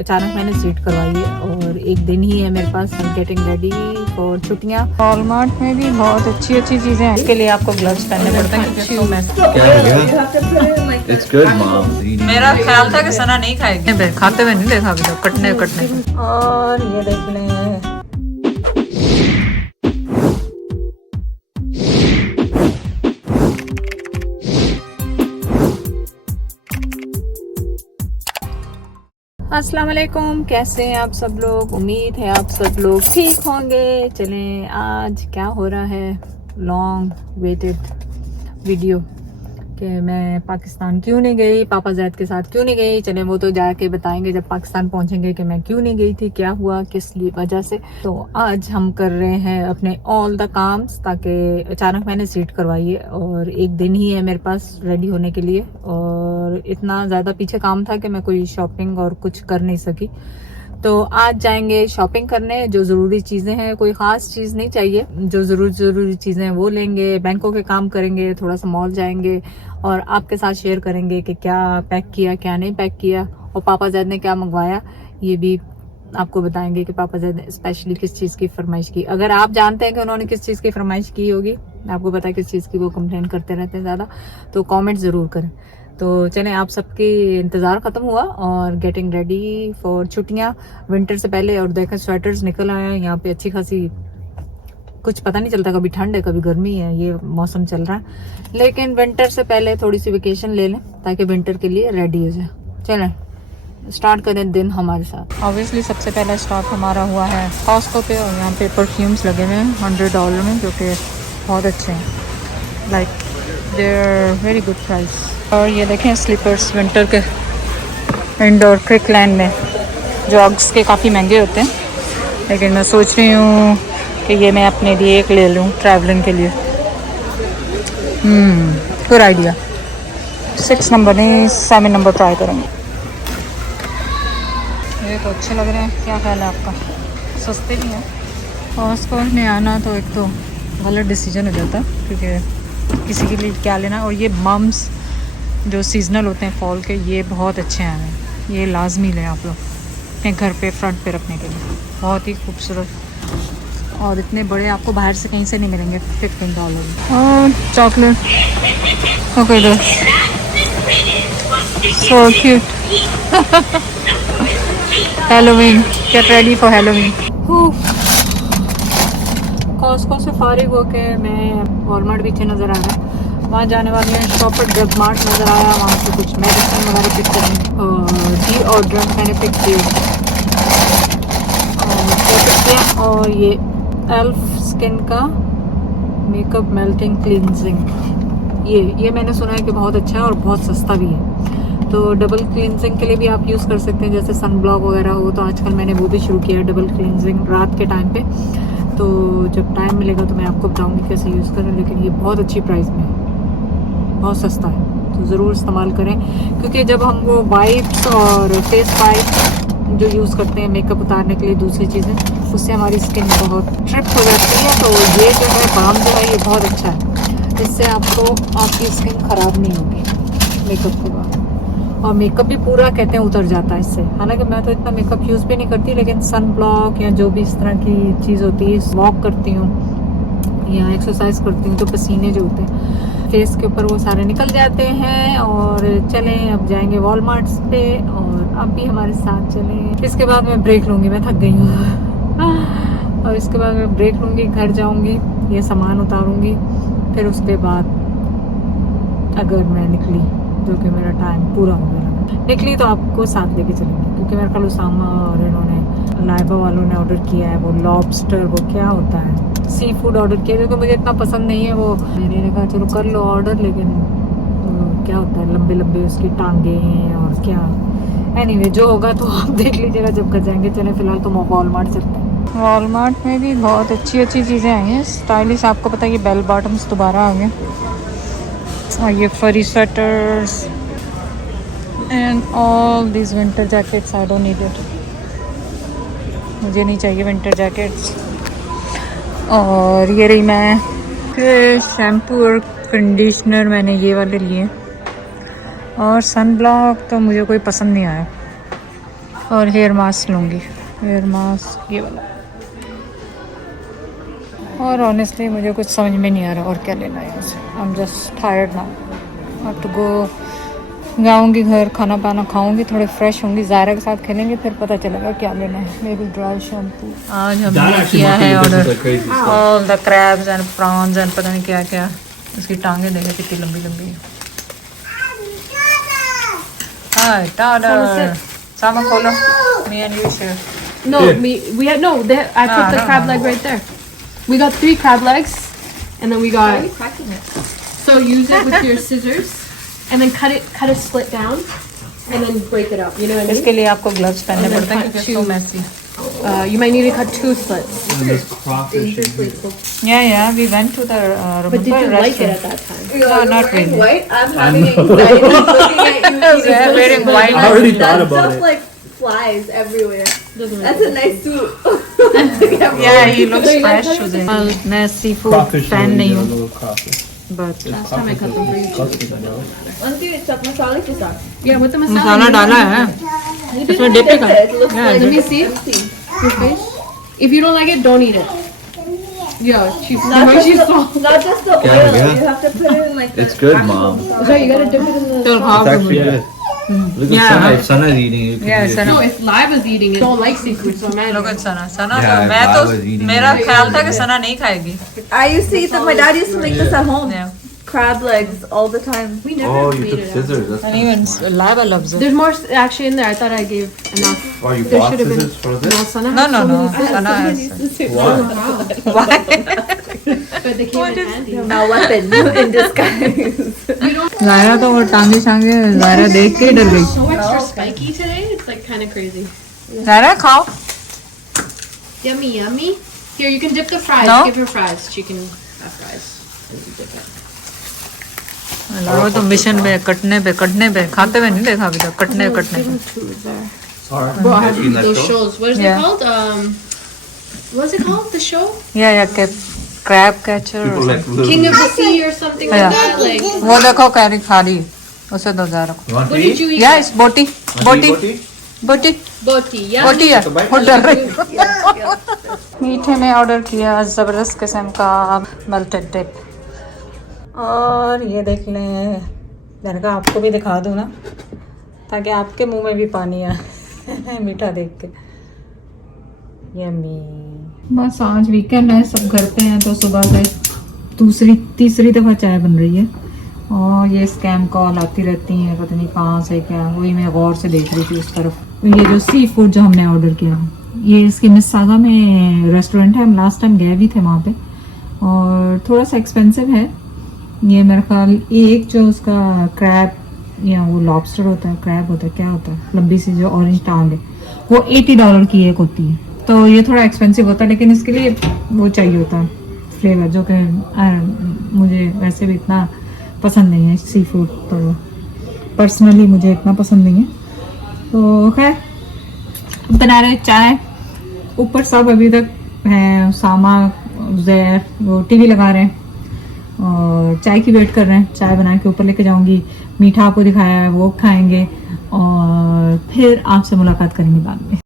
अचानक मैंने सीट करवाई है और एक दिन ही है मेरे पास। गेटिंग रेडी फॉर छुट्टियाँ। वॉलमार्ट में भी बहुत अच्छी अच्छी चीजें हैं। इसके लिए आपको ग्लव्स पहनने पड़ते हैं क्योंकि तो मैं It's good, Mom. मेरा ख्याल था कि सना नहीं खाएगी, खाते हुए नहीं देखा अभी तक, कटने और ये देख लें। अस्सलाम वालेकुम, कैसे हैं आप सब लोग। उम्मीद है आप सब लोग ठीक होंगे। चलें, आज क्या हो रहा है, लॉन्ग वेटेड वीडियो कि मैं पाकिस्तान क्यों नहीं गई, पापा ज़ैद के साथ क्यों नहीं गई। चलें वो तो जाके बताएंगे जब पाकिस्तान पहुंचेंगे कि मैं क्यों नहीं गई थी, क्या हुआ, किस लिए वजह से। तो आज हम कर रहे हैं अपने ऑल द काम्स, ताकि अचानक मैंने सीट करवाई है और एक दिन ही है मेरे पास रेडी होने के लिए और इतना ज़्यादा पीछे काम था कि मैं कोई शॉपिंग और कुछ कर नहीं सकी। तो आज जाएंगे शॉपिंग करने, जो ज़रूरी चीज़ें हैं, कोई ख़ास चीज़ नहीं चाहिए, जो ज़रूरी चीज़ें हैं वो लेंगे, बैंकों के काम करेंगे, थोड़ा सा मॉल जाएंगे और आपके साथ शेयर करेंगे कि क्या पैक किया, क्या नहीं पैक किया और पापा ज़ैद ने क्या मंगवाया, ये भी आपको बताएंगे कि पापा ज़ैद ने स्पेशली किस चीज़ की फरमाइश की। अगर आप जानते हैं कि उन्होंने किस चीज़ की फरमाइश की होगी, आपको पता है किस चीज़ की, वो कंप्लेन करते रहते हैं ज़्यादा, तो कॉमेंट ज़रूर करें। तो चलें, आप सबके इंतज़ार ख़त्म हुआ और गेटिंग रेडी फॉर छुट्टियाँ विंटर से पहले। और देखें स्वेटर्स निकल आए हैं यहाँ पे अच्छी खासी, कुछ पता नहीं चलता, कभी ठंड है कभी गर्मी है, ये मौसम चल रहा है। लेकिन विंटर से पहले थोड़ी सी वेकेशन ले लें ताकि विंटर के लिए रेडी हो जाए। चलें स्टार्ट करें दिन हमारे साथ। ऑब्वियसली सबसे पहला स्टॉप हमारा हुआ है कॉस्को पे और यहाँ पे परफ्यूम्स लगे हुए हैं $100 में, जो कि बहुत अच्छे हैं, like they are very good price. और ये देखें स्लीपर्स विंटर के इंडोर क्रिकलैंड में, जॉग्स के काफ़ी महंगे होते हैं, लेकिन मैं सोच रही हूँ कि ये मैं अपने लिए एक ले लूँ ट्रैवलिंग के लिए। Good idea. 6 नंबर नहीं 7 नंबर ट्राई करेंगे। ये तो अच्छे लग रहे हैं, क्या ख्याल है आपका। सस्ते भी हैं। कॉस्को में आना तो एक तो गलत डिसीजन हो जाता है क्योंकि किसी के लिए क्या लेना। और ये बम्स जो सीजनल होते हैं फॉल के, ये बहुत अच्छे हैं, ये लाजमी लें आप लोग अपने घर पे फ्रंट पे रखने के लिए, बहुत ही खूबसूरत और इतने बड़े आपको बाहर से कहीं से नहीं मिलेंगे। $15 और चॉकलेट। ओके दो so cute. Halloween, get ready for Halloween. Costco से फारिग होके मैं वॉलमार्ट पीछे नज़र आ रहा है, वहाँ जाने वाले हैं। शॉपर ड्रग मार्ट नज़र आया, वहाँ से कुछ मेडिसिन वगैरह पिक करेंगे और डीओड्रेंट मैंने पिक किए और ये एल्फ स्किन का मेकअप मेल्टिंग क्लींजिंग, ये मैंने सुना है कि बहुत अच्छा है और बहुत सस्ता भी है। तो डबल क्लींजिंग के लिए भी आप यूज़ कर सकते हैं, जैसे सन ब्लॉक वगैरह हो, तो आजकल मैंने वो भी शुरू किया है, डबल क्लींजिंग रात के टाइम पे। तो जब टाइम मिलेगा तो मैं आपको बताऊंगी कैसे यूज़ करें, लेकिन ये बहुत अच्छी प्राइस में है, बहुत सस्ता है, तो ज़रूर इस्तेमाल करें। क्योंकि जब हम वो वाइप्स और फेस वाइप जो यूज़ करते हैं मेकअप उतारने के लिए, दूसरी चीज़ें, उससे हमारी स्किन बहुत ट्रिप हो जाती है। तो ये जो है बाम जो है, ये बहुत अच्छा है, इससे आपकी स्किन ख़राब नहीं होगी मेकअप के बाद। और मेकअप भी पूरा कहते हैं उतर जाता है इससे। हालांकि मैं तो इतना मेकअप यूज़ भी नहीं करती, लेकिन सन ब्लॉक या जो भी इस तरह की चीज़ होती है, वॉक करती हूँ या एक्सरसाइज करती हूँ, तो पसीने जो होते हैं फेस के ऊपर वो सारे निकल जाते हैं। और चलें अब जाएंगे वॉलमार्ट पे और आप भी हमारे साथ चलें। इसके बाद मैं ब्रेक लूँगी, मैं थक गई हूँ। और इसके बाद मैं ब्रेक लूँगी, घर जाऊँगी, ये सामान उतारूँगी, फिर उसके बाद अगर मैं निकली, जो कि मेरा टाइम पूरा हो गया, निकली तो आपको साथ लेके चलेंगे। क्योंकि मेरे ख्याल उसामा और इन्होंने लाइबा वालों ने ऑर्डर किया है वो लॉबस्टर, वो क्या होता है, सी फूड ऑर्डर किया, क्योंकि मुझे इतना पसंद नहीं है वो। मैंने कहा चलो कर लो ऑर्डर, लेकिन क्या होता है, लंबे लंबे उसकी टांगे हैं और क्या। एनीवे जो होगा तो आप देख लीजिएगा जब कर जाएंगे। चलें फिलहाल तो वॉलमार्ट चलते हैं। वॉलमार्ट में भी बहुत अच्छी अच्छी चीज़ें आई हैं, स्टाइलिश। आपको पता है ये बेल बॉटम्स दोबारा आ गए और ये फरी sweaters and all this winter jackets. I don't need it, मुझे नहीं चाहिए विंटर जैकेट्स। और ये रही मैं फिर शैम्पू और कंडीशनर मैंने ये वाले लिए, और सन ब्लॉक तो मुझे कोई पसंद नहीं आया। और हेयर मास्क लूँगी, हेयर मास्क ये वाला। और ऑनेस्टली मुझे कुछ समझ में नहीं आ रहा और क्या लेना है मुझे। I am just tired now. अब तो जाऊँगी घर, खाना पाना खाऊंगी, थोड़े फ्रेश होंगी, ज़ायरा के साथ खेलेंगे, फिर पता चलेगा क्या लेना है। May be dry shampoo. आज हमने किया है order all the crabs and prawns and पता नहीं क्या क्या। उसकी टांगें देखें कितनी लंबी लंबी है। हाय टाडा सामा खोलो, me and you share. No, we had no. I put the crab leg right there. We got 3 crab legs, and then we got. So use it with your scissors, and then cut it split down, and then break it up. You know what I mean? इसके लिए आपको gloves पहनने पड़ते हैं क्योंकि इसको Massey. You might need to cut 2 splits. Yeah, we went to the But did you restaurant. like it at that time? No, not really. White? I'm having anxiety looking at you. They're wearing white. I already thought That about stuff it. like flies everywhere. Doesn't That's a nice suit. Yeah, he looks fresh today. मैं sea food fan नहीं हूँ, but Last time I cut them for you. Once you chuck masala ke sath. Yeah, with the masala. मसाला डाला है इसमें dip That's it. It looks Yeah, like Let me see empty. your face. If you don't like it, don't eat it. Yeah, she's the Not way just, she's the, so. not just the Yeah, oil. yeah. You have to put it in like It's good, Mom. So you gotta dip it in the. तो It's खाओगे actually मुझे। good. Look Yeah. at Sana. If Sana's eating, you can Yeah, eat it. Sana. No, if Live is eating it, don't like seafood, so man. लोग सना Yeah, तो मैं I तो was eating मेरा it. ख्याल था कि सना नहीं खाएगी। I used to eat them. My dad used to make this at home. Yeah. Crab legs all the time. We never Oh, you made took it. scissors. That's And even Lava loves it. There's more actually in there. I thought I gave enough. Oh, you There bought should have been. scissors for this? No, Sana No, has no, so no. many scissors. Sana Someone has used to say, Wow. Why? But they came in handy. a weapon in disguise. Zaira तो वो टांगे ज़ायरा देख के ही डर गई। So extra spiky today. It's like kind of crazy. Zaira खाओ। Yummy, yummy. Here, you can dip the fries. No? Give her fries. She can have fries. And you dip it. वो तो मिशन पे कटने पे खाते हुए नहीं देखा अभी तक, कटने पे। Sorry. Bro, I have Seen that those show? shows. What is Yeah. it called? What's it called? The show? या crab catcher. People like little. King of the Sea or something Yeah. like that. Like, वो देखो carry खा रही, उसे दो ज़ायरा को। You want to what eat? did you eat? या इस बोटी Want to बोटी eat बोटी Boti. Yeah. बोटी है, तो भाई- वो डर रही। मीठे में ऑर्डर किया ज़बरदस्त किस्म का मेल्टेड डिप। और ये देख लें, मैंने कहा आपको भी दिखा दूँ ना ताकि आपके मुंह में भी पानी आए मीठा देख के। यम्मी। बस आज वीकेंड है, सब घर पे हैं तो सुबह से तीसरी दफ़ा चाय बन रही है। और ये स्कैम कॉल आती रहती हैं, पता नहीं कहाँ से क्या, वही मैं गौर से देख रही थी उस तरफ। ये जो सी फूड जो हमने ऑर्डर किया, ये इसके मिस्सागा में रेस्टोरेंट है, हम लास्ट टाइम गए भी थे वहाँ पे, और थोड़ा सा एक्सपेंसिव है। ये मेरे ख्याल एक जो उसका क्रैब या वो लॉबस्टर होता है, क्रैब होता है, क्या होता है, लंबी सी जो ऑरेंज टांग है, वो $80 की एक होती है। तो ये थोड़ा एक्सपेंसिव होता है, लेकिन इसके लिए वो चाहिए होता है फ्लेवर, जो कि मुझे वैसे भी इतना पसंद नहीं है सी फूड, तो पर्सनली मुझे इतना पसंद नहीं है। तो खैर बना रहे चाय, ऊपर सब अभी तक हैं, सामा ज़ैर वो टीवी लगा रहे हैं और चाय की वेट कर रहे हैं। चाय बना के ऊपर लेके जाऊंगी, मीठा आपको दिखाया है वो खाएंगे और फिर आपसे मुलाकात करेंगे बाद में।